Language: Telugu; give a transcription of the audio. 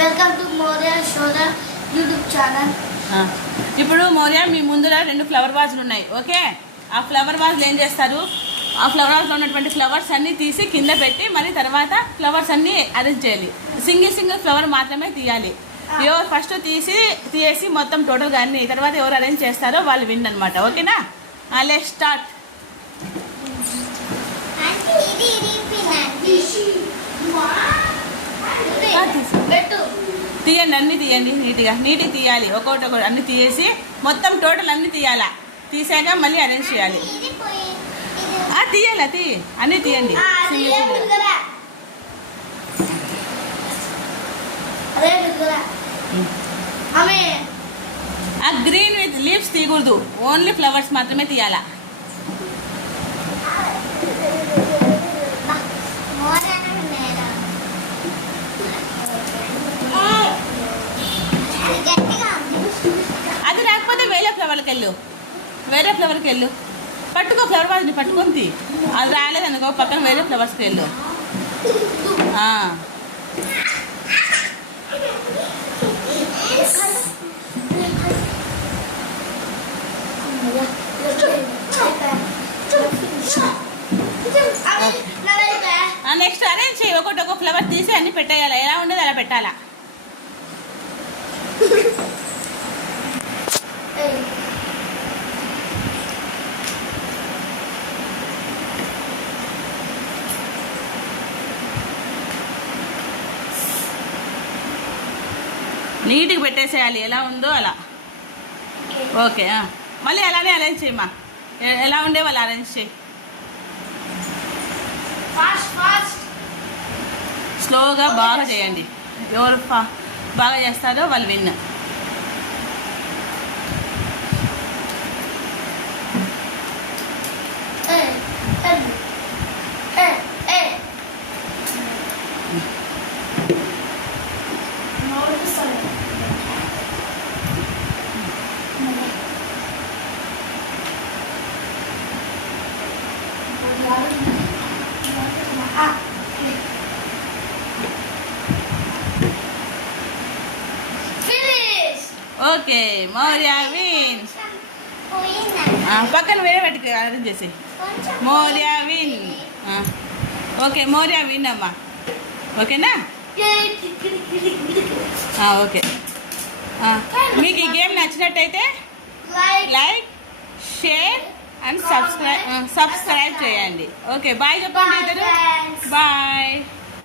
వెల్కమ్ టు మోరియా షోదా యూట్యూబ్ ఛానల్. ఇప్పుడు మోరియా మీ ముందర 2 ఫ్లవర్ వాజులు ఉన్నాయి. ఓకే, ఆ ఫ్లవర్ వాజులు ఏం చేస్తారు, ఆ ఫ్లవర్ వాజ్లో ఉన్నటువంటి ఫ్లవర్స్ అన్నీ తీసి కింద పెట్టి మళ్ళీ తర్వాత ఫ్లవర్స్ అన్నీ అరేంజ్ చేయాలి. సింగిల్ ఫ్లవర్ మాత్రమే తీయాలి. ఎవరు ఫస్ట్ తీసేసి మొత్తం టోటల్గా అన్ని తర్వాత ఎవరు అరేంజ్ చేస్తారో వాళ్ళు విన్ అనమాట. ఓకేనా, లెట్స్ స్టార్ట్. తీయండి, అన్నీ తీయండి, నీట్గా తీయాలి. ఒక్కొక్కటి అన్నీ తీసేసి మొత్తం టోటల్ అన్నీ తీయాలా. తీసాక మళ్ళీ అరేంజ్ చేయాలి. తీయాలి, అన్నీ తీయండి. ఆ గ్రీన్ విత్ లీవ్స్ తీయకూడదు, ఓన్లీ ఫ్లవర్స్ మాత్రమే తీయాలా. అది రాకపోతే వేరే ఫ్లవర్కి వెళ్ళు, పట్టుకో, ఫ్లవర్ వాజ్ని పట్టుకొని తీ. అది రాలేదనుకో పక్కన వేరే ఫ్లవర్స్కి వెళ్ళు. నెక్స్ట్ అరేంజ్ చేయి, ఒక్కొక్క ఫ్లవర్ తీసి అన్ని పెట్టేయాలి. ఎలా ఉండేది అలా పెట్టాలా. నీట్గా పెట్టేసేయాలి, ఎలా ఉందో అలా. ఓకే, మళ్ళీ అలానే అరేంజ్ చేయమ్మా, ఎలా ఉండే వాళ్ళు అరేంజ్ చేయి. స్లోగా బాగా చేయండి. ఎవరు బాగా చేస్తారో వాళ్ళు విన్. Okay, Maurya win. పక్కన వేరే పెట్టుకు అరేంజ్ చేసి. Maurya win. Okay, Maurya win అమ్మా. ఓకేనా, ఓకే. మీకు ఈ గేమ్ నచ్చినట్టయితే లైక్, షేర్ అండ్ సబ్స్క్రైబ్ చేయండి. ఓకే, బాయ్ చెప్పండి ఇద్దరు.